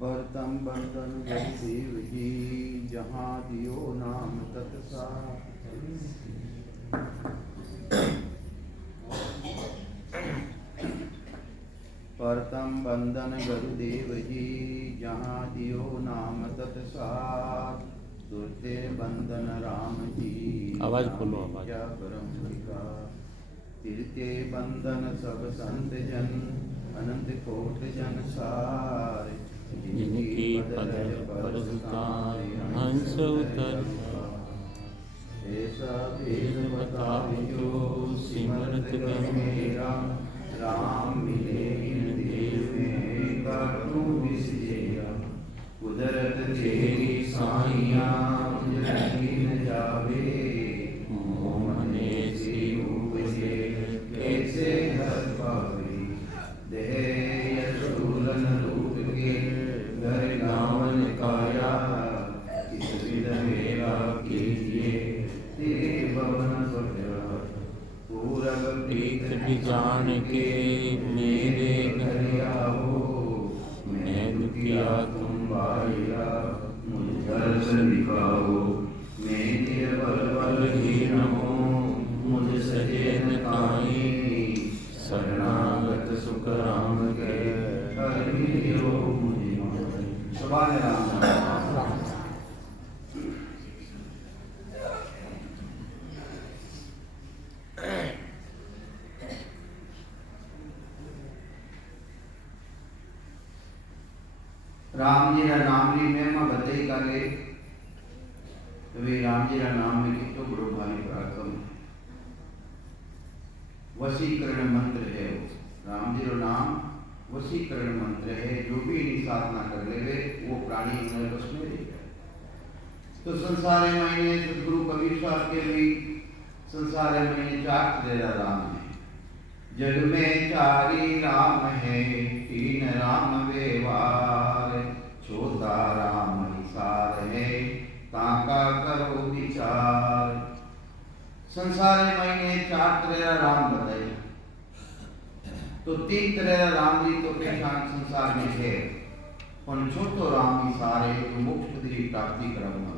परतम बंदन गुरुदेव जी जहाँ दियो नाम तत्सा। परतम बंदन गुरुदेव जी जहाँ दियो नाम तत्सात। तुरते बंदन राम जी आवाज बोलो आवाज। ब्रह्मिका तिरते बंदन सब संत जन अनंत कोट जन सार। जिनकी पद पर हंस उतर ऐसा भेद बताओ सिमरत गंभीरा। राम मिले इन देव में काटू विसजेरा। कुदरत तेरी साइया न जावे। मोहने से उपजे कैसे हर पावे। देह यशूलन रूप के घर गावन काया। किस विध मेरा कीजिए तेरे भवन पूरब प्रीत भी जान के मेरे घर आओ। मैं दुखिया तुम बाहिया मुझ दर्श दिखाओ। मैं निर्बल बलहीन हूँ मुझ सजे न काई। शरणागत सुख राम के हर लियो मुझे माई। सुभान राम। राम जी रा नाम ली महिमा बताई काले तो वे राम जी रा नाम में कितो बड़ो भारी पराक्रम है। वशीकरण मंत्र है वो। राम जी रो नाम वशीकरण मंत्र है। जो भी इन्हीं साधना कर लेवे वो प्राणी उन्हें बस में रह जाए। तो संसार में सदगुरु कबीर साहब के भी संसार में चार तेरा राम है। जग में चारी राम है तीन राम व्यवहार। छोटा राम हिसार है काका करो विचार। संसार में चार तरह राम बताए तो तीन तरह राम जी तो पहचान संसार में है। पर छोटो राम हिसार है तो मोक्ष की प्राप्ति करना।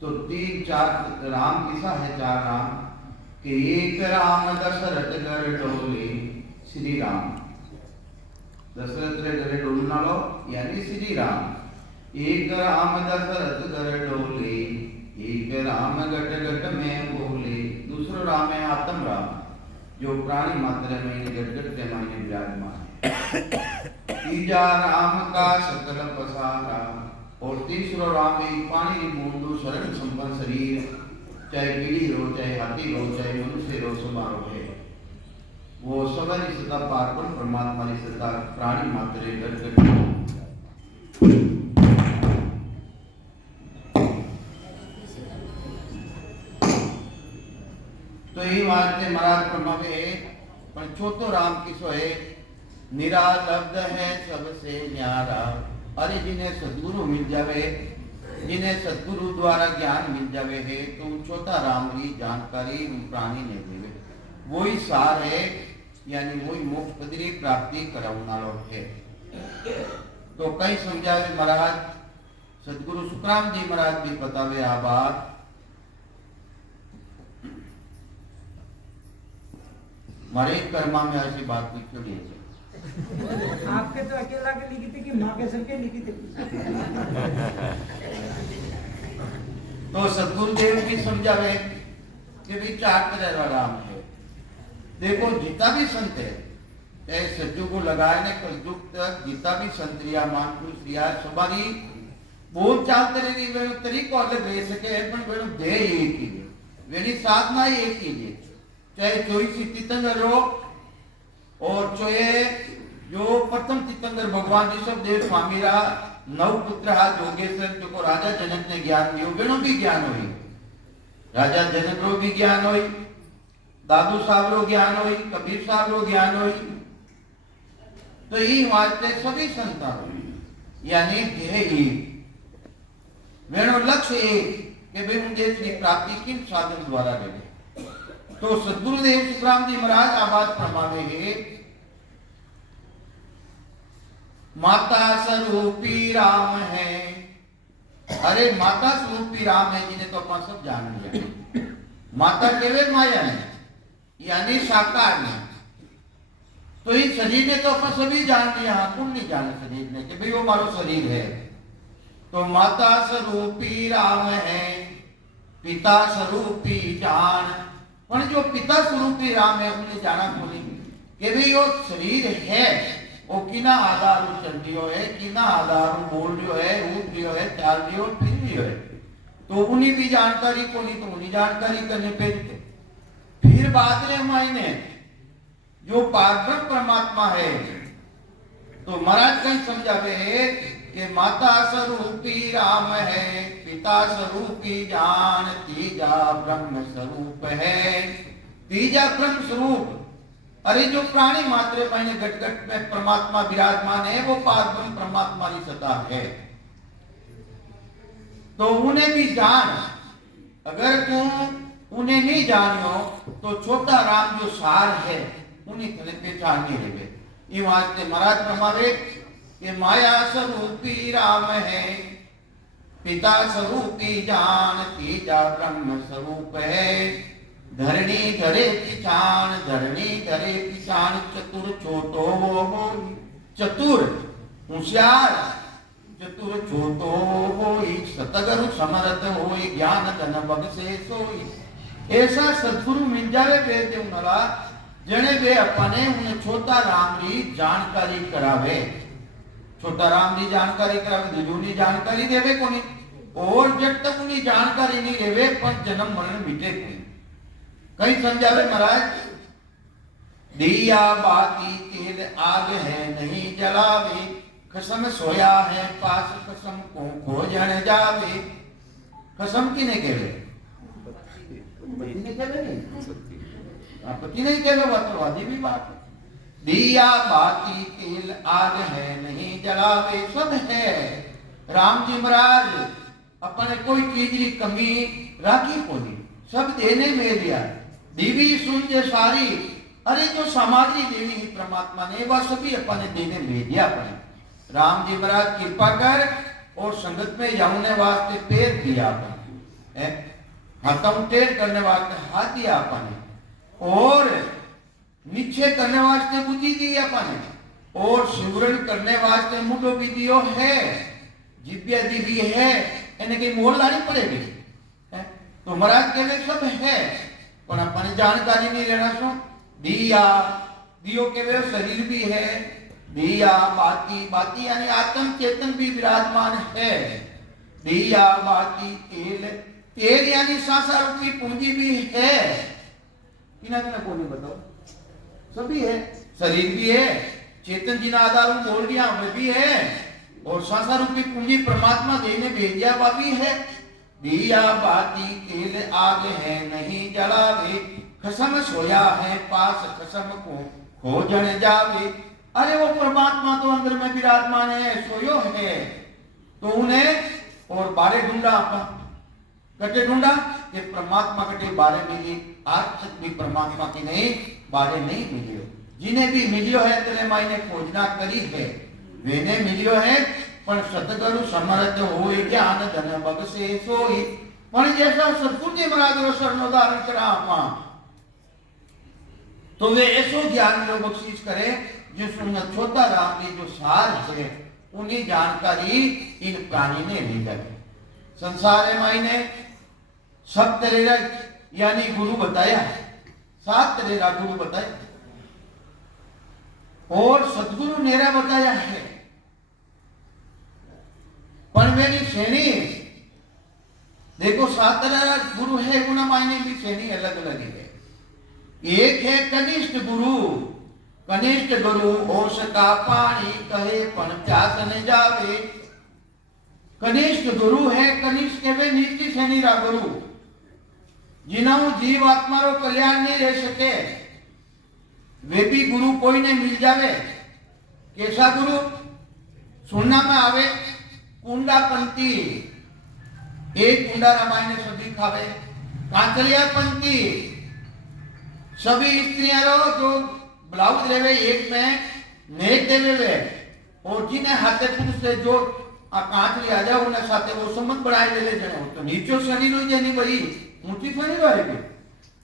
तो तीन चार राम किसा है चार राम कि एक राम दशरथ घर डोले श्री राम। दशरथ रे घरे डोलना लो यानी श्री राम। एक राम दशरथ घर डोले एक राम गट गट में बोले। दूसरा राम है आत्म राम जो प्राणी मात्र में गट गट के मायने विराजमान है। तीजा राम का सकल पसारा और तीसरा राम एक पानी बूंदो शरण संपन्न शरीर। चाहे बिल्ली हो चाहे हाथी हो चाहे मनुष्य हो समारोह है वो सबरी सदा पार्वन परमात्मा की सदा प्राणी मात्र गट तो यही वास्ते महाराज फरमावे पर चौथो राम किसो है निरालब्ध है सबसे न्यारा। अरे जिन्हें सद्गुरु मिल जावे जिन्हें सद्गुरु द्वारा ज्ञान मिल जावे है तो चौथा राम की जानकारी प्राणी ने देवे। वही सार है यानी वही मोक्ष पद की प्राप्ति करावनारो है। तो कई समझावे महाराज सद्गुरु सुखराम जी महाराज भी बतावे आ बात। मारे कर्मा में ऐसी बात लिखी है आपके तो अकेला के लिखी थी कि माँ के सबके लिखी थी। तो सदगुरुदेव की समझावे कि भी चार तरह राम है। देखो जितना भी संत है चाहे सज्जू को लगाए ने कलयुग तक जितना भी संत रिया महापुरुष रिया सवारी बहुत चार तरह की वे तरीको अलग ले सके पण वे ध्येय एक ही है वेनी साधना एक ही है। चाहे 24 तीर्थंकर हो और चाहे जो प्रथम तीर्थंकर भगवान ऋषभ देव स्वामी रा नव पुत्र हा जोगेश्वर जो को राजा जनक ने ज्ञान दियो वेणो भी ज्ञान होई। राजा जनक रो भी ज्ञान होई दादू साहब रो ज्ञान होई कबीर साहब रो ज्ञान होई। तो ये वास्ते सभी संतान यानी ध्येय वेणो लक्ष्य एक कि वे मुझे श्री प्राप्ति किन साधन द्वारा करे। तो सद्गुरुदेव सुखराम जी महाराज आबाद फरमावे है माता स्वरूपी राम है। अरे माता स्वरूपी राम है जिन्हें तो अपन सब जान लिया। माता केवल माया ने यानी साकार ने। तो इस शरीर ने तो अपन सभी जान लिया, कौन नहीं जाने शरीर ने कि भाई वो हमारा शरीर है। तो माता स्वरूपी राम है, पिता स्वरूपी जान। पर जो पिता स्वरूपी राम है उन्हें जाना कोनी कि भाई वो शरीर है, वो किना आधार चल रियो है, किना आधार बोल रियो है, रूप रियो है, चाल रियो फिर रियो है। तो उन्हीं भी जानकारी कोनी, तो उन्हीं जानकारी करने पे फिर बात रे मायने जो पारब्रह्म परमात्मा है। तो महाराज कहीं समझावे कि माता स्वरूपी राम है, पिता स्वरूपी जान, तीजा ब्रह्म स्वरूप है। तीजा ब्रह्म स्वरूप, अरे जो प्राणी मात्र मैंने घट घट में परमात्मा विराजमान है वो पारब्रह्म परमात्मा की सत्ता है। तो उन्हें भी जान। अगर तुम उन्हें नहीं जानियो तो छोटा राम जो सार है उन्हीं के पहचान नहीं लेवे। ये वास्ते महाराज फरमावे कि माया स्वरूपी राम है, पिता स्वरूपी जान, तीजा ब्रह्म स्वरूप है। धरणी धरे किसान, धरणी धरे किसान, चतुर छोटो वो होई। चतुर होशियार, चतुर छोटो होई, सतगुरु समर्थ होई, ज्ञान धन बख्शे सोई। ऐसा सद्गुरु मिल जावे बेटे उनरा जने वे अपने उन्हें छोटा राम री जानकारी करावे। छोटा राम री जानकारी करावे, दूजूनी जानकारी देवे कोनी। और जब तक उन्हें जानकारी नहीं देवे पर जन्म मरण मिटे कोनी। कहीं समझावे महाराज, दिया बाती तेल आग है नहीं जलावे, कसम सोया है पास कसम को खोजन जावे। कसम किने केवे? पति ने केवे नहीं, पति नहीं केवे, वतवादी भी बात है। दिया बाती तेल आग है नहीं जलावे, सब है। राम जी महाराज अपने कोई चीज की कमी राखी कोनी, सब देने में दिया। देवी सुन सारी, अरे जो सामग्री देवी ही परमात्मा ने वह सभी अपने देने में दिया। अपने राम जी महाराज कृपा कर और संगत में जाने वास्ते पैर दिया अपने, हाथों टेर करने वास्ते हाथ दिया अपने, और निश्चय करने वास्ते बुद्धि दी अपने, और सिमरन करने वास्ते मुंडो भी दियो है, जिब्या दी भी है। इन्हें कहीं मोल लानी पड़ेगी। तो महाराज के लिए सब है पर अपनी जानकारी नहीं लेना। सो दिया दियो के वे शरीर भी है, दिया बाती, बाती यानी आत्म चेतन भी विराजमान है। दिया बाती तेल, तेल यानी सांसा रूपी पूंजी भी है। किना किना को नहीं बताओ, सभी है। शरीर भी है, चेतन जिना आधार बोल दिया वे भी है, और सांसा रूपी पूंजी परमात्मा देने भेजिया वह भी है। दिया बाती तेल आग है नहीं जलावे, कसम सोया है पास कसम को खोजन जावे। अरे वो परमात्मा तो अंदर में विराजमान है, सोयो है। तो उन्हें और बारे ढूंढा अपना, कटे ढूंढा कि परमात्मा कटे बारे मिली, आज तक भी परमात्मा की नहीं बारे नहीं मिलियो। जिन्हें भी मिलियो है तेरे मायने खोजना करी है, वेने मिलियो है पर सतगुरु समर्थ होई, ज्ञान धन बख्शे सोई। पर जैसा सतगुरु जी महाराज रो शरण धारण करा आपा, तो वे ऐसो ज्ञान लो बख्शीश करे जिसमें छोटा राम की जो सार है उन्हीं जानकारी इन प्राणी ने ली गई। संसार मायने सब तेरेरा यानी गुरु बताया, 7 तेरेरा गुरु बताया, और सदगुरु नेरा बताया है। पर मेरी श्रेणी देखो 7 तेरेरा गुरु है, गुना मायने भी श्रेणी अलग अलग है। एक है कनिष्ठ गुरु, कनिष्ठ गुरु ओस का पानी कहे पण प्यास न जावे। कनिष्ठ गुरु है, कनिष्ठ के वे नीति श्रेणी रा गुरु, जिन्हों जीव आत्मा रो कल्याण नहीं रह सके, वे भी गुरु कोई ने मिल जावे। कैसा गुरु? सुनना में आवे कुंडा पंथी, एक कुंडा रामायण सभी खावे, कांचलिया पंथी सभी स्त्रियां रो जो ब्लाउज लेवे एक में नेक देवे वे, और जिन्हें हाथे पुरुष से जो कांच लिया जाए उन्हें साथे वो संबंध बढ़ाए ले जने हो तो नीचो शनि लो जेनी भाई ऊंची शनि रहेगी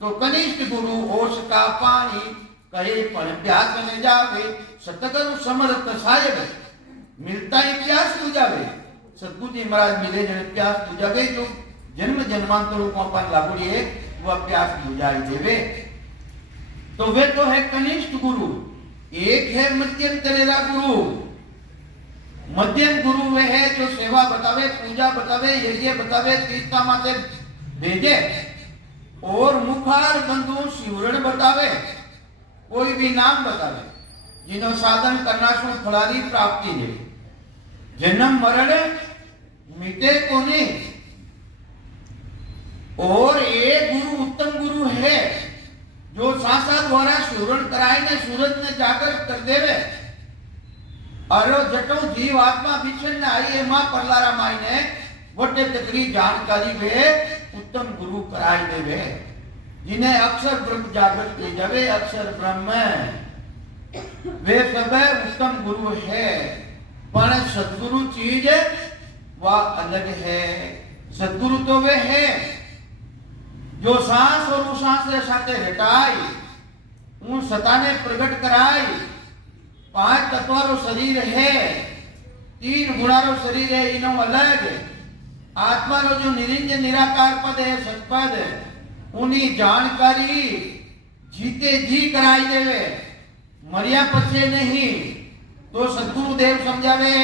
तो कनिष्ठ गुरु ओस का पानी कहे पण प्यास ने जावे सतगुरु समर्थ साहेब मिलता ही प्यास बुझावे सतगुरु जी महाराज मिले जने प्यास बुझावे जो जन्म जन्मांतरों को अपन लागू है वह प्यास बुझाई देवे तो वे तो है कनिष्ठ गुरु एक है मध्यम तरेरा गुरु मध्यम गुरु वे है जो सेवा बतावे पूजा बतावे यज्ञ बतावे तीर्था माते भेजे और मुखार बंधु शिवरण बतावे कोई भी नाम बतावे जिन्हों साधन करना सु फलारी प्राप्ति है जन्म मरण मिटे कोने और एक गुरु उत्तम गुरु है जो सासा द्वारा शिवरण कराए ने सूरज ने जागृत कर देवे अरे जटो जीव आत्मा विचन आई है मां परलारा माई ने वटे तकरी जानकारी वे उत्तम गुरु कराई देवे जिन्हें अक्षर ब्रह्म जागृत ले जावे अक्षर ब्रह्म वे सब उत्तम गुरु है पर सदगुरु चीज वह अलग है सदगुरु तो वे है जो सांस और उस सांस के साथ हटाई उन सता ने प्रकट कराई 5 तत्वारो शरीर है 3 गुणारो शरीर है इनो अलग आत्मा रो जो निरंजन निराकार पद है सतपद उन्हीं जानकारी जीते जी कराई देवे मरिया पछे नहीं तो सद्गुरु देव समझावे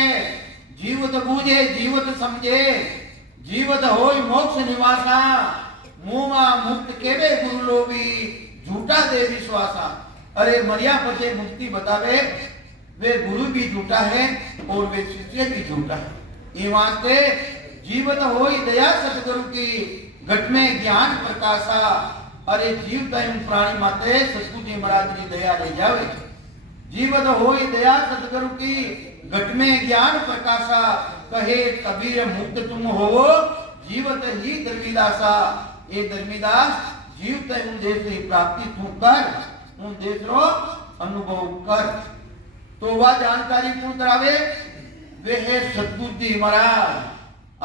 जीवत बूझे जीवत समझे जीवत होय मोक्ष निवासा मुमा मुक्त केवे गुरु लोभी झूठा दे विश्वासा अरे मरिया पछे मुक्ति बतावे वे गुरु भी झूठा है और वे शिष्य भी झूठा है ये वास्ते जीवत होई दया सतगुरु की घट में ज्ञान प्रकाशा अरे जीव तय प्राणी माते सतगुरु जी महाराज की दया ले जावे जीवत होई दया सतगुरु की घट में ज्ञान प्रकाशा कहे कबीर मुक्त तुम हो जीवत ही धर्मीदासा ये धर्मीदास जीव तय उन देश की प्राप्ति तू कर उन देश रो अनुभव कर तो वह जानकारी पूर्ण करावे वे है सतगुरु जी महाराज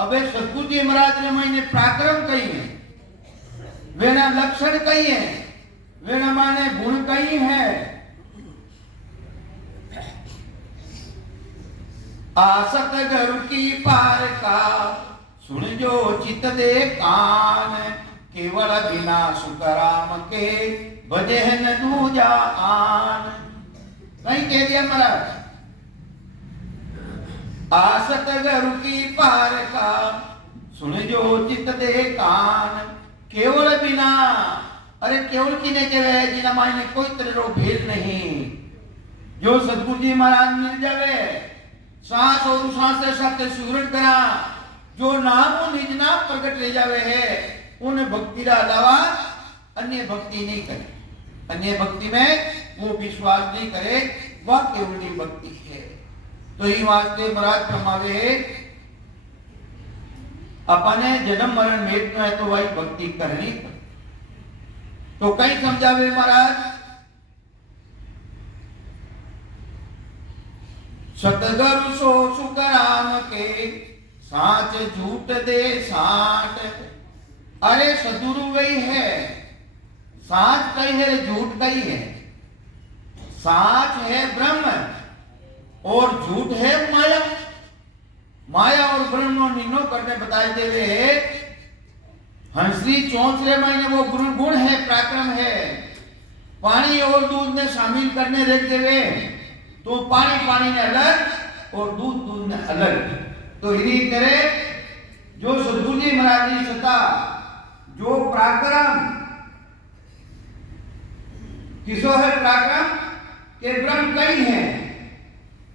अबे सतगुरु जी महाराज ने मैंने पराक्रम कही है वेना लक्षण कही है वेना माने गुण कही है आसत गुरु की पार का सुन जो चित दे कान केवल बिना सुकराम के भजे न दूजा आन कहीं कह दिया महाराज आसत गुरु की पार का सुन जो चित दे कान केवल बिना अरे केवल किने के वे जिना मायने कोई तरह रो भेद नहीं जो सतगुरु जी महाराज मिल जावे सांस और सांस के साथ सूरज करा जो नाम निज नाम प्रकट ले जावे है उन भक्ति का अलावा अन्य भक्ति नहीं करे अन्य भक्ति में वो विश्वास नहीं करे वह केवली भक्ति है तो ही वास्ते महाराज कमावे अपने जन्म मरण मेट में है तो वही भक्ति करनी तो कहीं समझावे महाराज सतगुरु सो सुकराम के साच झूठ दे साठ अरे सदगुरु वही है साच कही है झूठ कही है साच है ब्रह्म और झूठ है माया माया और ब्रह्म निनो करने बताए दे रहे हंसरी चौंसरे महीने वो गुण है पराक्रम है पानी और दूध ने शामिल करने रख देवे तो पानी ने अलग और दूध ने अलग तो इन्हीं करे जो सद्गुरु जी महाराज जी सता जो पराक्रम किसो है पराक्रम के ब्रह्म कई है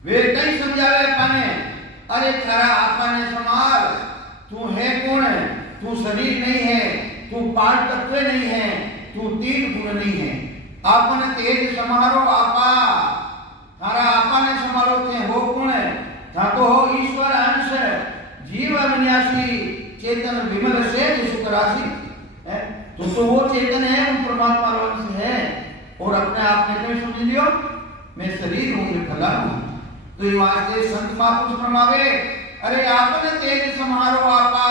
वे कई समझावे पाने अरे थारा आत्मा ने संभाल तू है कौन तू शरीर नहीं है तू 5 तत्व नहीं है तू 3 गुण नहीं है आपने तेज समारो आपा थारा आपा ने समारो थे हो कौन था तो हो ईश्वर अंश जीव अविनाशी चेतन विमल से सुख राशि है तो वो चेतन है वो परमात्मा अंश है और अपने आप ने क्या समझ लियो मैं शरीर हूं मैं फला हूं तो ये वास्ते संत महापुरुष फरमावे, अरे आपने तेज समारो आपा,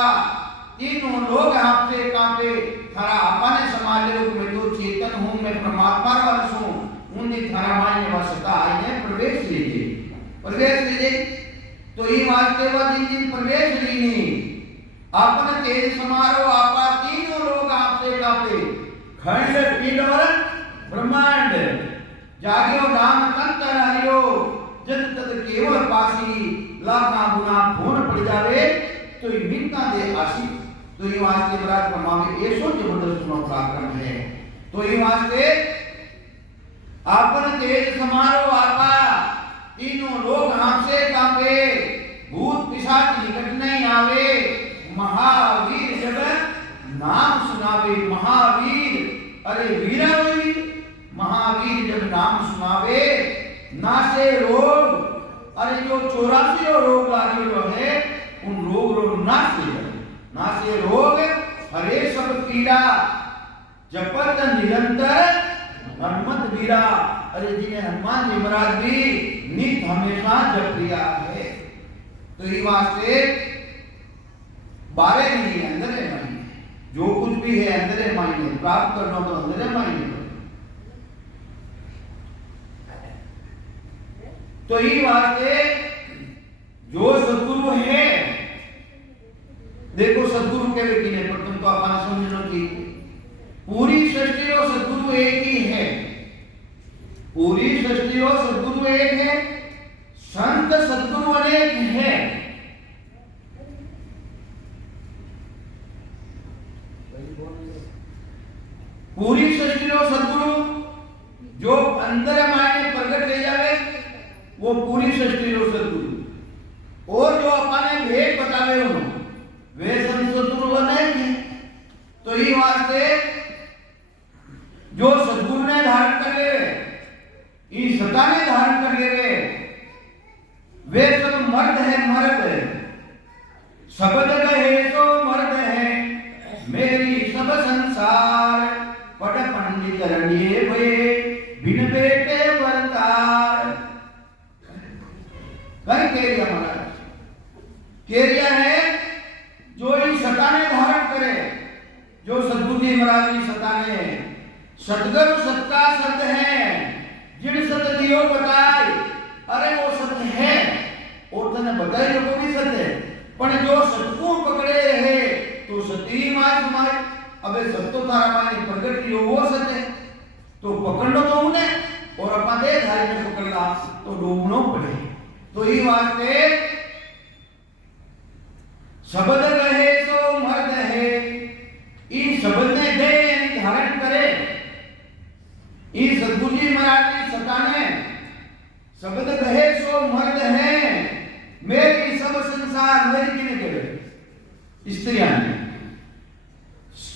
तीनों लोग आपसे कांपे, थारा आपा ने समाले लोग, मैं तो चेतन हूं, मैं परमात्मा का अंश हूं, उन्हें थारा मायने वसता आईने प्रवेश लीजिए। तो ये वास्ते वह दिन प्रवेश लीनी, आपने तेज समारो आपा, तीनों लोग आपसे कांपे, खंड पिंड और ब्रह्मांड जाग्यो नाम तंत्र हरियो, जद तद केवल पासी, लाखा गुना भून पड़ जावे तो ये मिलता दे आशी। तो ये वास्ते बरात प्रमावे ऐसो जबरदस्त नो पराक्रम है। तो ये वास्ते आपन तेज समारो आपा, तीनों लोग आपसे कांपे, भूत पिशाच निकट नहीं आवे, महावीर जब नाम सुनावे, महावीर अरे वीरावीर, महावीर जब नाम सुनावे, नासे रोग, अरे जो 84 रोग लागेलो है, उन रोग रो नासे रोग, हरे सब पीड़ा, जपत निरंतर हनुमत वीरा, अरे जिन्हें हनुमान जी महाराज भी नित हमेशा जप लिया है। तो ये वास्ते बारे नहीं अंदर है मायने, जो कुछ भी है अंदर है मायने, प्राप्त करना तो अंदर है मायने। तो ये वास्ते जो सदगुरु है, देखो सदगुरु के व्यक्ति ने, पर तुम तो अपना समझना कि पूरी सृष्टि और सदगुरु एक ही है, पूरी सृष्टि और सदगुरु एक है, संत सदगुरु अनेक है। पूरी सृष्टि और सदगुरु जो अंदर मायने प्रकट ले जावे, वो पूरी सृष्टि और सदगुरु, और जो अपने भेद बतावे उन्होंने, वे संत सदगुरु अनेक हैं। तो ये वास्ते जो सदगुरु ने धारण कर ले, इस सता ने धारण कर ले, वे सब मर्द है, मर्द शब्द कहे तो मर्द है, मेरी सब संसार पट पंडित रंडिए वे, बिन बेटे बरतार। कहीं केरिया महाराज, केरिया है जो इस सता ने धारण करे, जो सदगुरु जी महाराज की सता ने, सतगुरु सत्ता सत्य है, जिन सत्य दियो बताए, अरे वो सत्य है, और तने बताए जो भी सत्य है, पर जो सतगुरु पकड़े रहे तो सती मार मार, अबे सत्तो तारा माने प्रगट कियो वो सत्य, तो पकड़ो तो उन्हें, और अपना दे धारी में पकड़ना तो डूबनो पड़े। तो ये वास्ते शब्द कहे सो मर्द है, इन शब्द ने दे धारण करे, इन सदगुरु जी महाराज की सता ने शब्द कहे सो मर्द है, मेरी सब संसार, मेरी किने के स्त्रियां ने,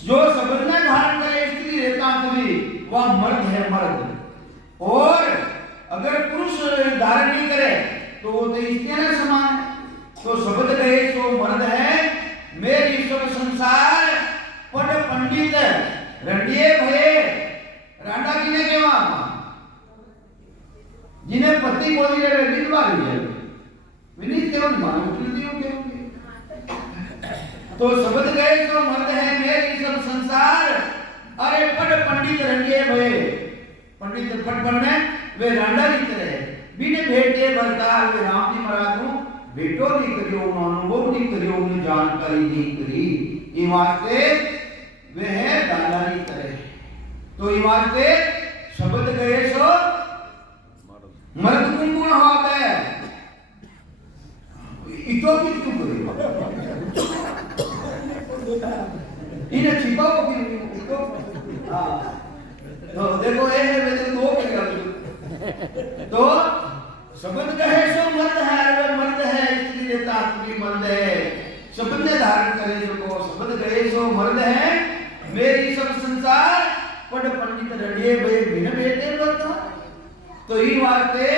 जो शब्द ने धारण करे स्त्री रहता कभी, वह मर्द है, मर्द। और अगर पुरुष धारण नहीं करे तो वो तो स्त्रियां समान है। तो शब्द कहे सो मर्द है, मेरी सब संसार पट पंडित रंडिए भये, रांडा किने केवा, जिन्हें पति बोली रहे विधवा है, विनीत केवल मानो उठती हो के। तो शब्द कहे सो मर्द है, मेरी सब संसार, अरे पट पंडित रंडिए भये, पंडित पट बनने वे रांडा की तरह, बिन भेटे बरतार, वे राम जी महाराज को भेटो नहीं करियो, अनुभव नहीं करियो, उन्हें जानकारी नहीं करी, ये वास्ते वे है डाला की तरह। तो ये वास्ते शब्द कहे सो मर्द गुण हो गए, इतो किस क्यों करेगा, इन्हें छिपाओ कि इसको, तो देखो ये है वे दो करेगा। तो शब्द कहे सो मर्द है, अरे मर्द है, स्त्री देता आत्मी मर्द है, शब्द ने धारण करे जो को, शब्द कहे सो मर्द है, मेरी सब संसार पट पंडित रडिए भये, बिन बेटे बता। तो ये वास्ते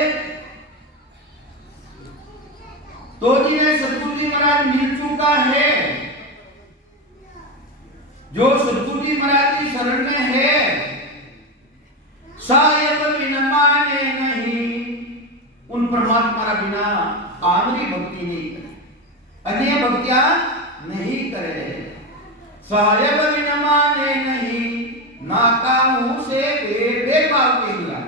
तो जिन्हें सतगुरु जी महाराज मिल चुका है, जो सतगुरु जी महाराज की शरण में है, शायद बिन माने नहीं, उन उन परमात्मा बिना आमरी भक्ति नहीं करे, अन्य भक्तियां नहीं करे। साहेब बिन माने नहीं ना काहू से बेभाव के मिला,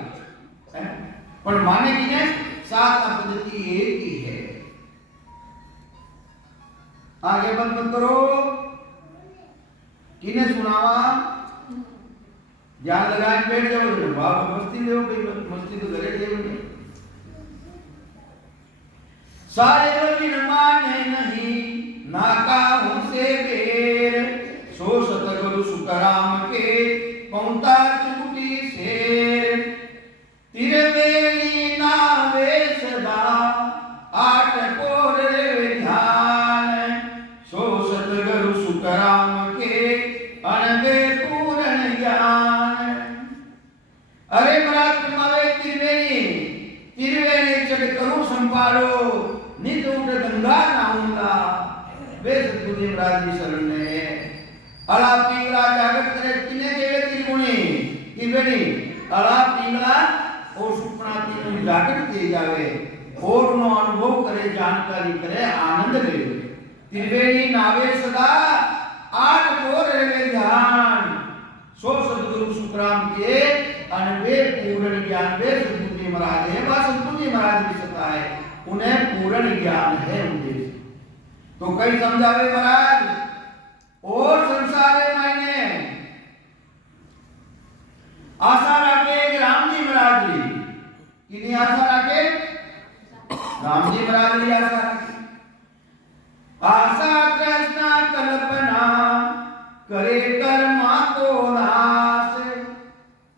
पर माने की ने सात पद्धति एक ही है। आगे बंद मत करो, किने सुनावा, ध्यान लगाए बैठ जाओ, बाप मस्ती दो, मस्ती तो करे देव ने। सारे बिन माने नहीं ना काहू से बेर, सो सतगुरु सुखराम के पौता त्रिकुटी शेर। तिरवेली नावे सदा आठ पोर रे ध्यान, सो सतगुरु सुखराम के अनबे पूर्ण ज्ञान। अरे महाराज मावे तिरवेली चढ़ करूं संपारो, नित उठ गंगा नाऊंगा। वे सतगुरु महाराज जी शरण ने अला पिंगला जागत करे किने देवे त्रिगुणी त्रिवेणी। अला पिंगला और सुपना तीन जागृत दे जावे और नो अनुभव करे, जानकारी करे, आनंद ले। त्रिवेणी नावे सदा आठ पोर रे ध्यान, सो सतगुरु सुखराम के अनबे पूर्ण ज्ञान। वे सतगुरु महाराज है, बस सतगुरु महाराज भी सता है, उन्हें पूर्ण ज्ञान है उनके। तो कई समझावे महाराज और संसार मायने आशा रखे राम जी महाराज जी, कितनी आशा रखे? राम जी महाराज जी आशा रखे। आशा कृष्णा कल्पना करे कर्मा को नाश,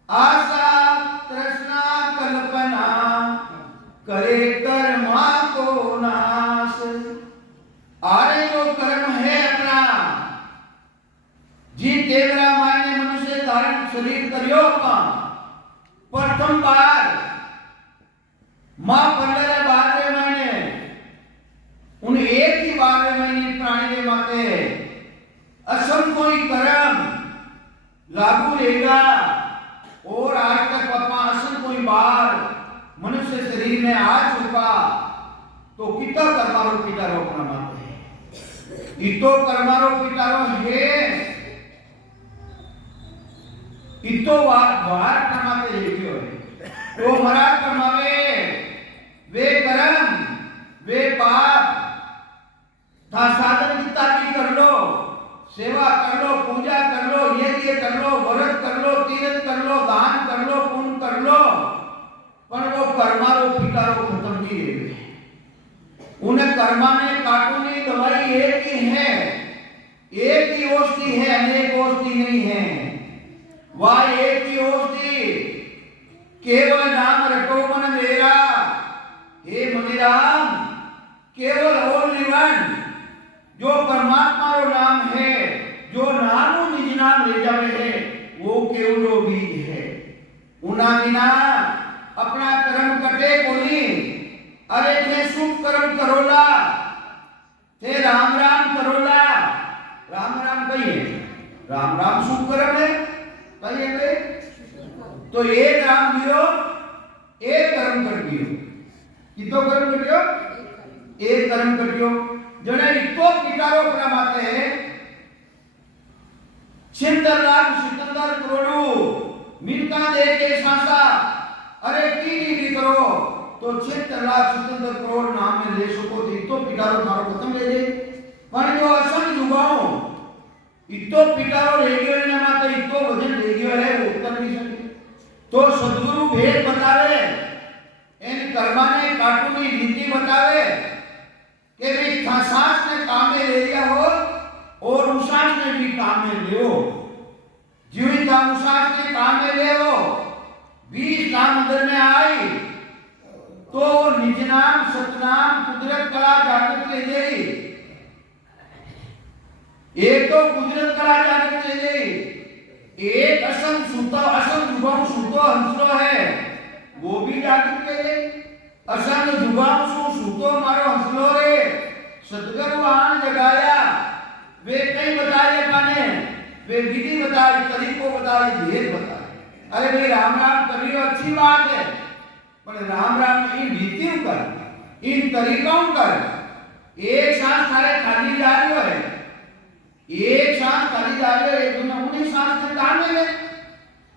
आशा कृष्णा कल्पना करे कर्मा को नाश। आरे जो कर्म है अपना जी तेरा मायने मनुष्य धारण शरीर करियो का प्रथम बार मां पंडरे बारवे महीने उन एक ही बारवे महीने प्राणी ने माते असम कोई कर्म लागू रहेगा। और आज तक पापा असम कोई बार मनुष्य शरीर में आ चुका, तो कितना कर्मारो पिटारो अपना माते है, इतो कर्मारो पिटारो है, इतो बाहर कमाते लेके होए। तो मरा कमावे वे कर्म वे पाप था साधन कितना भी कर लो, सेवा कर लो, पूजा कर लो, ये कर लो, व्रत कर लो, तीर्थ कर लो, दान कर लो, पुण्य कर लो, पर वो कर्मारो पिटारो खत्म नहीं रहे। उन्हें कर्मा में काटूनी दवाई एक ही है, एक ही औषधि है, अनेक औषधि नहीं है। वह एक ही औषधि केवल नाम रटो मन मेरा, हे मनीराम केवल ओनली वन, जो परमात्मा रो नाम है, जो नामो निज नाम ले जावे है, वो केवलो बीज है। उना बिना अपना कर्म कटे कोनी। अरे थे शुभ कर्म करोला, थे राम राम करोला, राम राम कहिए, राम राम शुभ कर्म है कहिए बे। तो एक राम दियो, एक कर्म कर दियो, कितो कर्म करियो, एक कर्म करियो। जने इतो पिटारो प्रमाते है 76,77 करोड़ मिलका दे के सांसा। अरे की भी करो तो 76,77 करोड़ नाम में ले सको, तो इतो पिटारो थारो खत्म ले दे। पर जो असन जुगाओ इतो पिटारो ले गयो ने माते इतो वजन ले गयो है, वो उत्तर नहीं सके। तो सद्गुरु भेद बतावे, इन कर्मा ने काटूनी रीति बतावे कि भाई सांस ने काम में ले लिया हो और उसास ने भी काम में ले हो। जीवित था उसास ने काम में ले हो, 20 नाम अंदर में आई तो निज नाम सतनाम कुदरत कला जागृत ले गई। एक तो कुदरत कला जागृत ले गई, एक असम सुतो, असम जुगाम सुतो हंसलो है, वो भी जागृत ले गई। असम जुगाम सुतो मारो हंसलो रे, सदगुरु आन जगाया। वे कई बताए पाने, वे विधि बताई, तरीको बताई, भेद बताए। अरे भाई राम राम करियो अच्छी बात है, पर राम राम इन रीतियों कर, इन तरीकों कर, एक सांस थारे खाली जा रही है, एक सांस खाली जा रही है, एक उन्हीं सांस से काम में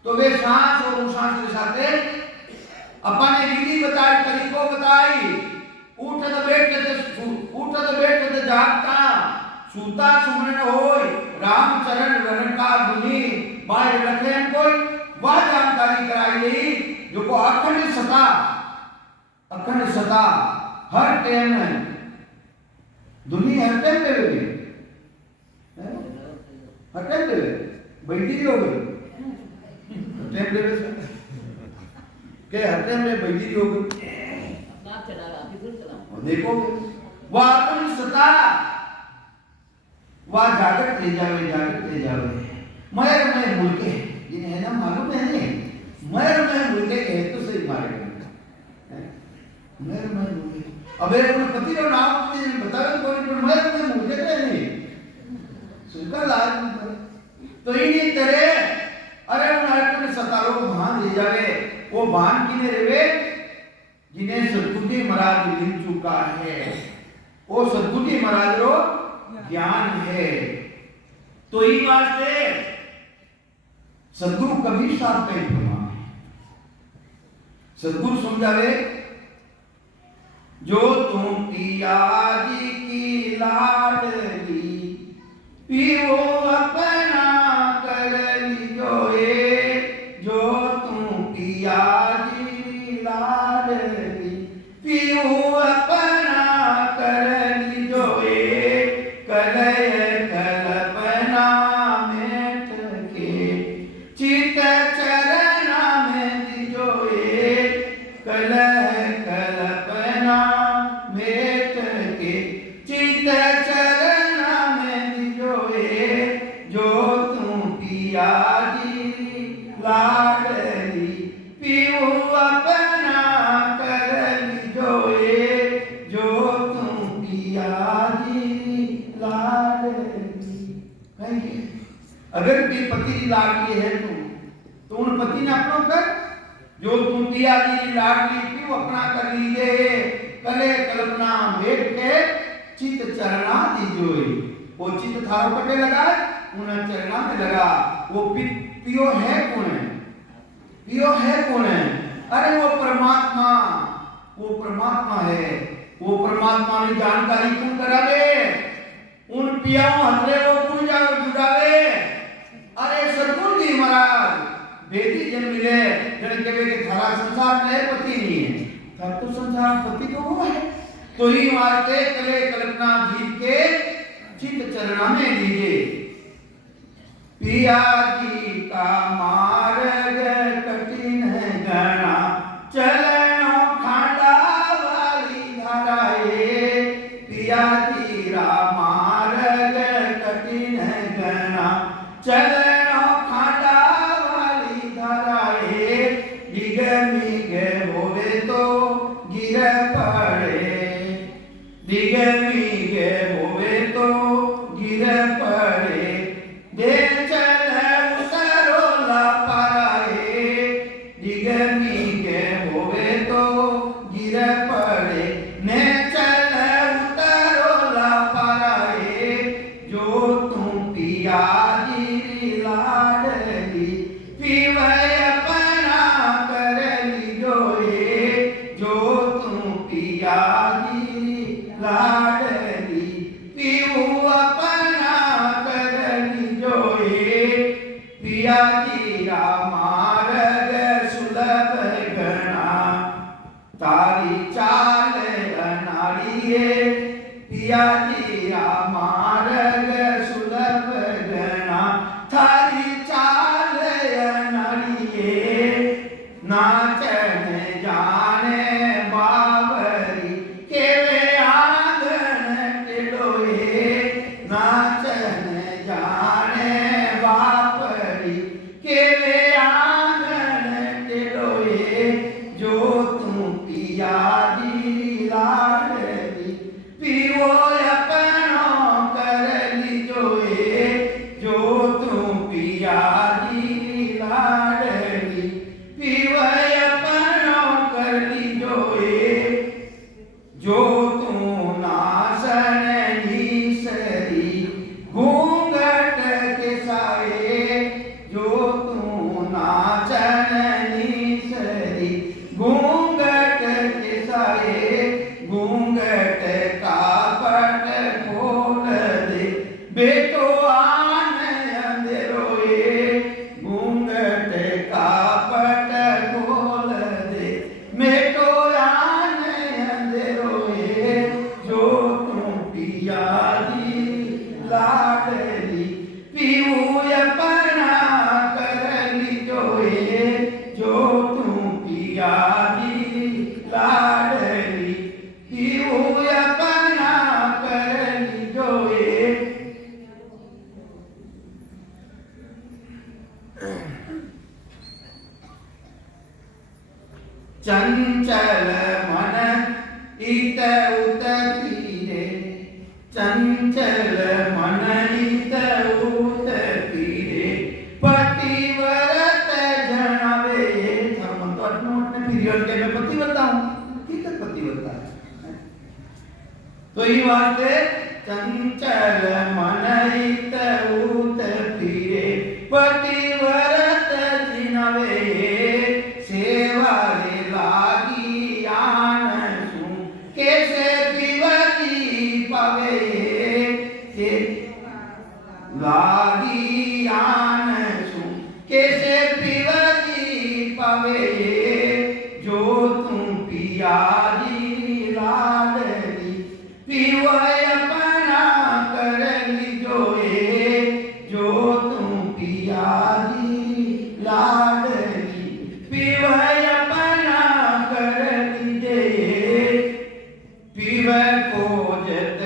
तो वे सांस और उस सांस के साथ अपने विधि बताई, तरीकों बताई, उठत बैठत जागता, सूता सुमरन होय, राम चरण रण का गुनी, बाय लखन कोई, वह जानकारी कराई गई जो को अखंड सता हर टाइम है, दुनिया हर टाइम पे होगी, हर टाइम पे बैठी भी होगी, टाइम पे के हर टाइम में बैठी होगी, और देखोगे वह अखंड सता, वह जागृत ले जावे, मैं मुल्के ये है ना, मालूम है नहीं, मैं मुल्के कहे तो सही मारेगा, मैं मुल्के, अबे उन्हें पति का नाम बतावे तो कोई, मैं मुल्के कहे नहीं, सुनकर लाज, तो इन्हीं तरह अरे उन्हें सतारो भान ले जावे, वो भान किने रेवे जिन्हें सद्गुरु महाराज मिल चुका है, वो सद्गुरु महाराज रो ज्ञान है। तो ई वास्ते सद्गुरु कबीर साहब का फरमान है, सद्गुरु समझावे जो तुम पिया जी की लाडली पियो अपना कर लीजोए, जो तुम पिया जी लाडली पियो अपना कर लीजोए, कलय कल्पना में के चित चरणा में दीजोए, कलय कल्पना में के चित चरणा में दीजोए, जो तुम पिया जी लाडली पियो अपना कर लीजोए, जो तुम पिया जी लाडली। अगर कोई पति की लाडली है तो उन पति ने अपना कर, जो तुम पिया जी लाडली क्यों अपना कर लीजिए, कले कल्पना भेद के चित चरणा दीजोए, वो चित थारो पटे लगा, उन्हें चरणा में लगा, वो पियो है कौन है, पियो है कौन है, अरे वो परमात्मा है, वो परमात्मा ने जानकारी कौन करावे, उन पियाओं हथले वो कौन जाओ जुड़ावे, अरे सद्गुरु जी महाराज बेटी जन्म मिले जन केवे के थारा संसार में पति नहीं है, था तो संसार पति तो वो है, तो ही वास्ते कले कल्पना जीत के चित चरणा में दीजिए, पिया जी का मार्ग कठिन है गणा, चलनो खांडा वाली धराए, पिया जी रा मार्ग कठिन है गणा, चलनो खांडा वाली धराए, डिग मिग होवे तो गिर पड़े, डिग मिग होवे तो गिर पड़े, दे चल उतरो ला पाए, डिग मिग होवे तो गिर पड़े, ने चल उतरो ला पाए, जो तुम पिया जी लाडली पीवै अपना कर लीजोए, जो तुम पिया जी लाडली पीऊ अपना कर लीजोए, पिया जी रा मार्ग सुलभ गणा, तारी चाल अनाड़िए, पिया जी रा मार्ग सुलभ गणा, थारी चाल अनाड़िए, नाचन जाने बावरी केवे आंगन टिलोए, नाचन जाने बावरी केवे आंगन टिलोए, जो तुम पिया जी लाडली पियो अपनो कर लीजोए, जो तुम पिया जी लाडली पियो अपनो कर चंचल मन इत उत फिरे, चंचल मन इत उत फिरे, पतिव्रत जनावे। धर्म तो अपने पीरियड के मैं पतिव्रता हूं, किधर पतिव्रता है? तो ये वास्ते चंचल मन इत उत फिरे, पतिव्रत जिनवे, सेवा रे लागी आन सु, कैसे पीवती पावे, के लागी आन सु, कैसे पीवती पावे, जो तुम पिया जी लाडली, पीवय अपना कर लीजोए, जो तुम पिया जी लाडली, पीवय अपना कर लीजिए, पीवय खोजत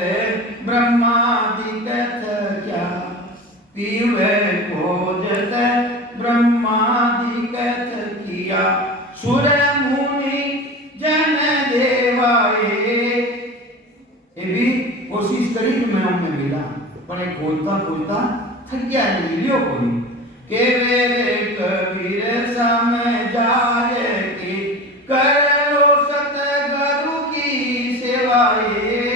ब्रह्मादि कथ क्या, पीवय खोजत ब्रह्मादि कथ किया, सुर मुनि जन देवाए। ये भी कोशिश करी कि मैं उनमें मिला, पर एक खोजता खोजता थक गया, नहीं लियो कोई के वे कबीर समझाए कि कर लो सतगुरु की सेवाए,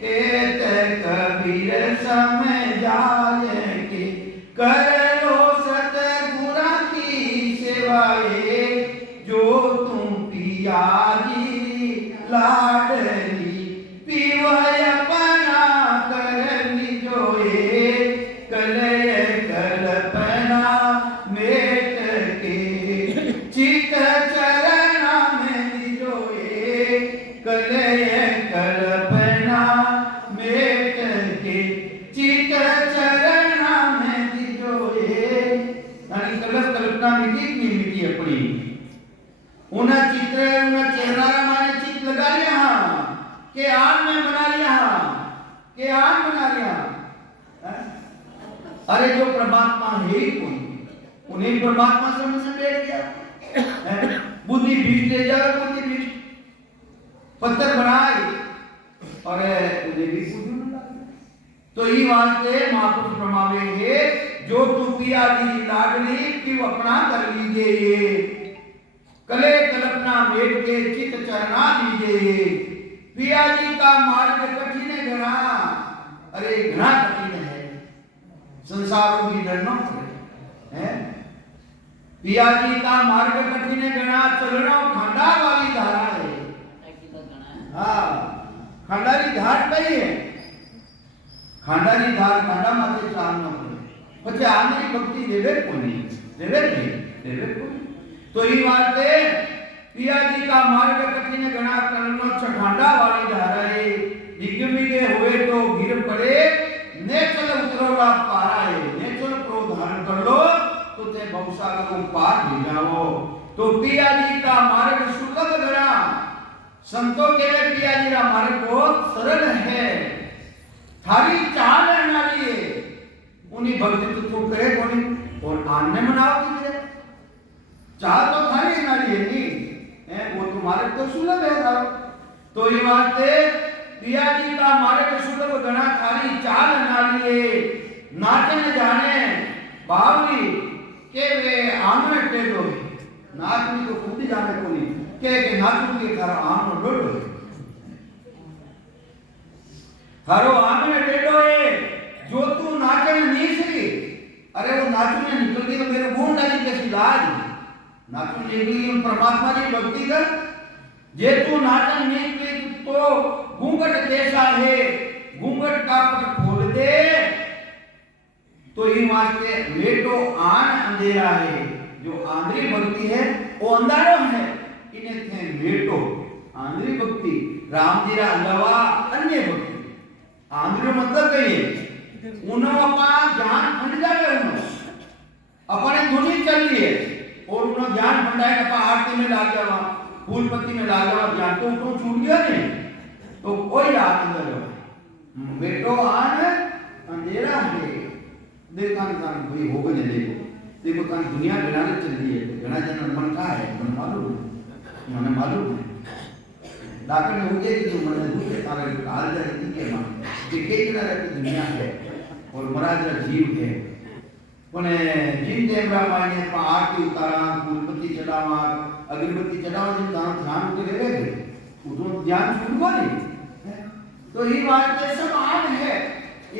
केत कबीर समझाए कि कर लो सतगुरु की सेवाए, जो तुम पिया जी लाडली, पीवय अपना कर लीजोए, कलय कल्पना मेट के चित चरण में लीजोए, कलय कल्पना मेट के चित चरण में लीजोए। यानी कल्पना मिटी कि नहीं मिटी अपनी, उन्हें चित्र उन्हें चेहरा माने चित लगा लिया के आन में बना लिया, के आन बना लिया। अरे जो परमात्मा है ही कोई, उन्हें परमात्मा समझ में बैठ गया। बुद्धि भीष्ट ले जाओ, बुद्धि भीष्ट पत्थर बनाए और उन्हें भी बुद्धि बना दिया। तो ये वास्ते महापुरुष प्रमावे है, जो तू पिया दी लाडली, क्यों अपना कर लीजिए, कले कल्पना मेट के चित चरना दीजिए, पिया जी का मार्ग कठिन घना, अरे घना कठिन है, संसार की डरना है। पिया जी का मार्ग कठिन घना, चलना खंडा वाली धारा है। हाँ, खंडारी धार कही है, खंडारी धार खंडा माते चालना पड़े, बच्चे आंतरिक भक्ति देवे को नहीं, देवे नहीं, देवे को नहीं। तो ये वास्ते पिया जी का मार्ग कठिन घना, चलना चखांडा वाली धारा है, दिग्मिगे हुए तो गिर पड़े, नेचल उतरोला पारा है, नेचल प्रो धारण कर लो तो ते भवसागर को पार हो जाओ। तो पिया जी का मार्ग सुलभ घना, संतों के लिए पिया जी का मार्ग बहुत सरल है, थारी चाल रहना लिए, उन्हीं भक्ति तो तू करे कोनी और आने मनाओ कि चाह तो थारी रहना लिए नहीं है, वो तो मार्ग तो सुलभ है। तो ये वास्ते पिया जी का मार्ग सुलभ घना, थारी चाल ना लिए, नाचन जाने बावली के वे आंगन टेढ़ो, नाचनी तो खुद ही जाने को नहीं के नाचू के थारा आंगन डोडो, थारो आंगन टेढ़ो है, जो तू नाचन नहीं सी, अरे वो नाचू ने निकल गई तो मेरे गुण डाली कैसी लाज, नाचू निकली परमात्मा की भक्ति कर, जे तू नाचन निकली तो घूंघट कैसा है, घूंघट का पट खोल दे, तो ये वास्ते लेटो आन अंधेरा है, जो आंधरी भक्ति है वो अंधारो है, इन्हें थे लेटो आंधरी भक्ति, राम जी रा अलावा अन्य भक्ति, आंधरी मतलब कहिए उन्हों अपना ज्ञान फंड जावे, उन्हों अपने धुनी चल लिए और उन्हों ज्ञान फंडाए अपना आरती में ला जावा, फूल पत्ती में ला जावा, ज्ञान तो उनको छूट गया नहीं, तो कोई आनंद नहीं, बेटो आन अंधेरा है, देखा कान भाई हो गए देखो, देखो कान दुनिया बनाने चल रही है, घना जन मन का है, मन मालूम મને માલુમ નહીં ડાકરને ઉજે કીધું મને પૂછે તારે હાલ જાય કે માં કે કેટલા રખી દુનિયા है और महाराज जीव है पण जीव देवरा माने पण आरती उतारा फूलपत्ती चढ़ावा अगरबत्ती चढ़ावा जिन दान ध्यान के ले उठो ध्यान छूटवा नहीं तो ये बात ये सब आन है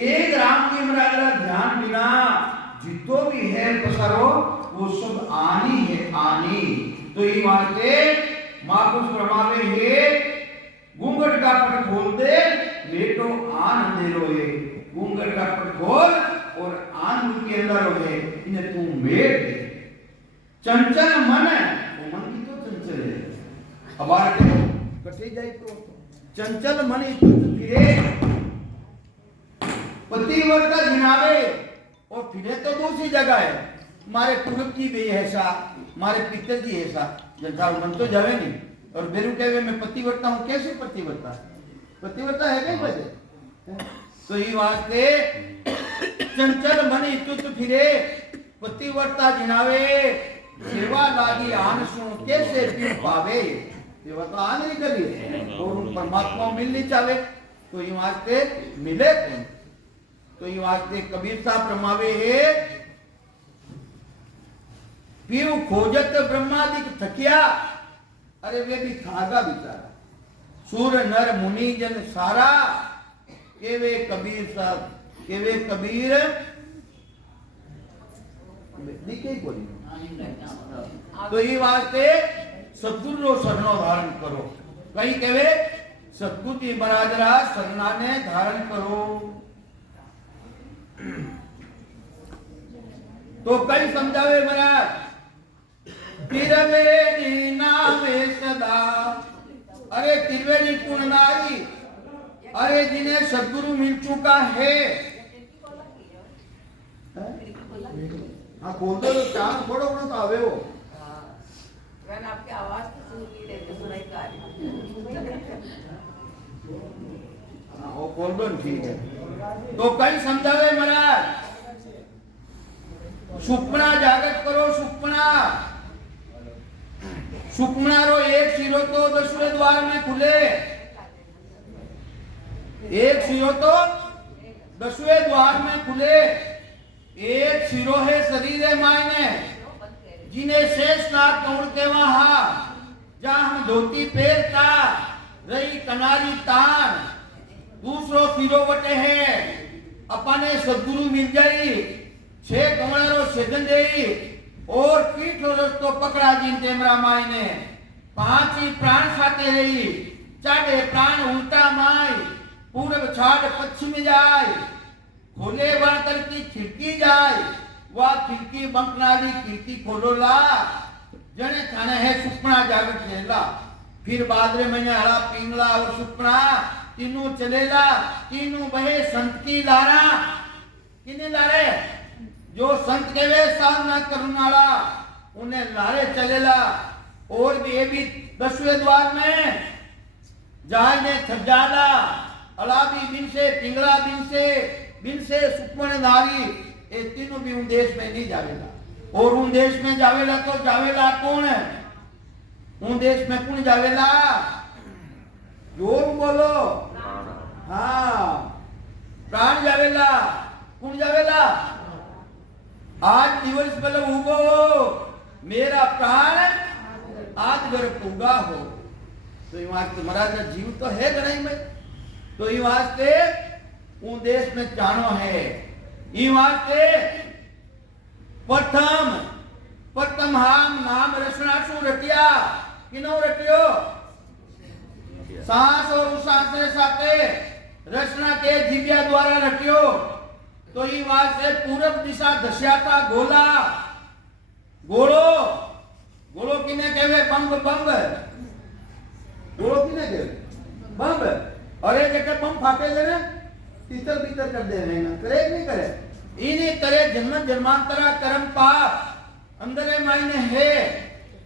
एक राम जी महाराज का ध्यान बिना जितो भी है पसारो वो सब आनी है आनी तो ये वास्ते मां को प्रमावे है घूंघट का पट खोल दे बेटो आन अंधेरो है घूंघट का पट खोल और आन के अंदर है इन्हें तू मेट दे चंचल मन वो मन की तो चंचल है अब आके कटे जाए तो चंचल मन ही तुझ फिरे पतिव्रता जिनावे और फिरे तो दूसरी जगह है मारे पूर्व की भी ऐसा मारे पितर की ऐसा जनता मन तो जावे नहीं और बेरू कहे मैं पतिव्रता हूं कैसे पतिव्रता है कहीं बजे तो ये वास्ते चंचल मन तुत फिरे पतिव्रता जिनावे सेवा लागी आनसु कैसे पी पावे सेवा तो आन नहीं करी और परमात्मा मिल नहीं चाहे तो ये वास्ते मिले तो ये वास्ते कबीर साहब प्रमावे है पीव खोजत ब्रह्मादिक थकिया अरे वे भी खागा बेचारा सूर नर मुनि जन सारा केवे कबीर साहब केवे कबीर दिखे बोली तो ये वास्ते सतगुरु रो शरणो धारण करो कहीं केवे सतगुरु जी महाराज रा शरणा ने धारण करो तो कई समझावे महाराज त्रिवेणी नामे सदा अरे त्रिवेणी पूर्ण नारी अरे जिन्हें सदगुरु मिल चुका है हाँ खोल दो तो चांद छोड़ो ना तो आवे वो आपकी आवाज तो सुन नहीं रहे थे सुनाई का वो खोल दो ठीक है तो कई समझावे महाराज सुपना जागृत करो सुपना रो एक सिरो तो 10वें द्वार में खुले एक सिरो तो 10वें द्वार में खुले एक सिरो है शरीर है मायने जिन्हें शेषनाग कौन के वहां जहां हम धोती पहनता रही कनारी तान दूसरो सिरो वटे है अपने सदगुरु मिल जाई छे कमळारो सेजन देई और पीठ रस्तो पकड़ा जी तेमरा माई ने 5 ही प्राण खाते रही चाडे प्राण उल्टा माई पूरब छाड़ पश्चिम जाए खोले वातर की खिड़की जाए वह खिड़की बंकनाली खिड़की खोलो ला जने थाने है सुपना जागृत रहेला फिर बादरे महीने हरा पिंगला और सुपना तीनों चलेला तीनों बहे संत की लारा किने लारे जो संत के वे साधना करने वाला उन्हें लारे चलेला और भी ये भी 10वें द्वार में जहां ने थजाला अलाबी बिन से पिंगला बिन से सुपन नारी ये तीनों भी उन देश में नहीं जावेला और उन देश में जावेला तो जावेला कौन है उन देश में कौन जावेला जोर बोलो हाँ प्राण जावेला कौन जावेला आज दिवस पहले उगो मेरा प्राण आज घर पूगा हो तो ये वास्ते महाराज जीव तो है नहीं में तो ये वास्ते उन देश में जानो है ये वास्ते प्रथम हम नाम रचनाशु रटिया किनो रटियो सांस और उसास के साथे रचना के दिव्या द्वारा रटियो तो ये वास्ते पूरब दिशा दशा का गोला गोलो किने कहवे बंब गोलो किने कहवे बंब अरे जगह बम फाटे ले तीतर भीतर कर दे रहे ना करे नहीं करे इन्हीं तरह जन्म जन्मांतरा कर्म पाप अंदर मायने है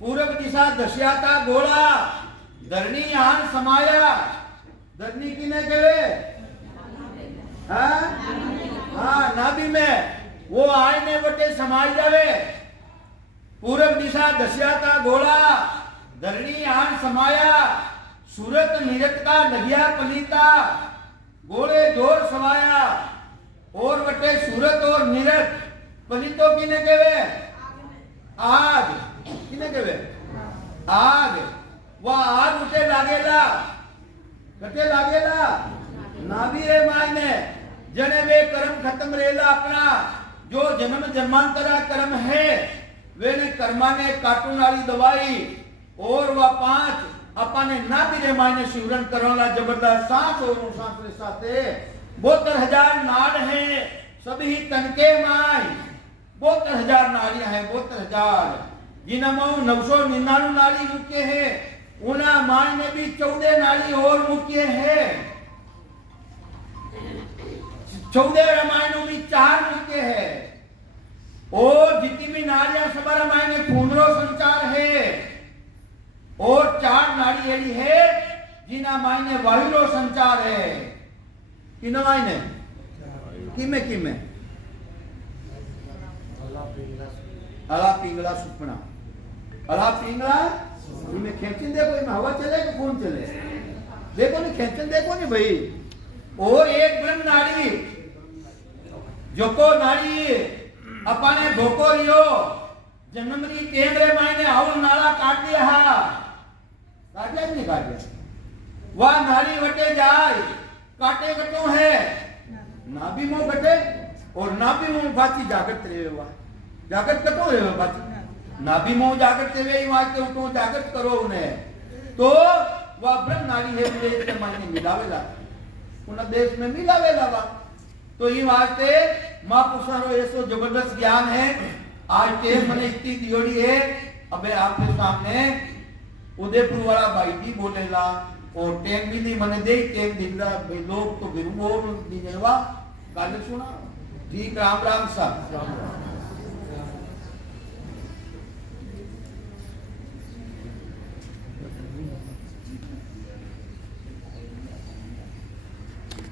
पूरब दिशा दशा का गोला धरनी आन समाया धरनी किने कहवे हाँ नाभि में वो आईने बटे समाज जावे पूरब दिशा दशा का गोला धरणी आन समाया सूरत नीरत का लगिया पलीता गोले जोर समाया और बटे सूरत और नीरत पलीतो किने केवे आग किने केवे आग वह आग उठे लागेला कटे लागेला नाभी रे मायने जने वे कर्म खत्म रहेला अपना जो जन्म जन्मांतरा कर्म है वे ने कर्मा ने काटून वाली दवाई और वह 5 अपने ना भी रे मायने शिवरण करवाला जबरदस्त सांस और सांस के साथे 72,000 नाड़ है सभी तन के माय 72,000 नाड़ियां हैं 72,000 जिनमो 999 नाड़ी मुक्के हैं उना माय में भी 14 नाड़ी और मुक्के हैं 14 रामायणों में 4 मुक्के हैं और जितनी भी नाड़ियां सब रामायण में खूनरो संचार है और 4 नाड़ी ऐसी है जिना मायने वायुरो संचार है किना मायने किमे किमे अला पिंगला सुपना अला पिंगला इनमें खेचन देखो इनमें हवा चले कि खून चले देखो नहीं खेचन देखो नहीं भाई और एक ब्रह्म नाड़ी जो को नाड़ी अपने धोको रियो जन्मरी केंद्र मायने आउल नाला काट दिया काटे नहीं काटे वह नाड़ी वटे जाए काटे कटो है नाभि मुंह कटे और नाभि मुंह बाची जागृत रहे हुआ जागृत कटो रहे हुआ बाची नाभि मुंह जागृत रहे वहां के उठो जागृत करो उन्हें तो वह ब्रह्म नाड़ी है मुझे इसके मायने मिलावेला उन देश में मिलावेला वा तो ये वास्ते मां पुरुषारो ऐसो जबरदस्त ज्ञान है आज के मैंने इतनी दियोड़ी है अबे आपके सामने उदयपुर वाला भाई जी बोलेला और टेम भी नहीं मने दे टेम दिला भाई लोग तो गिरवो दिनेवा गाने सुना ठीक राम राम साहब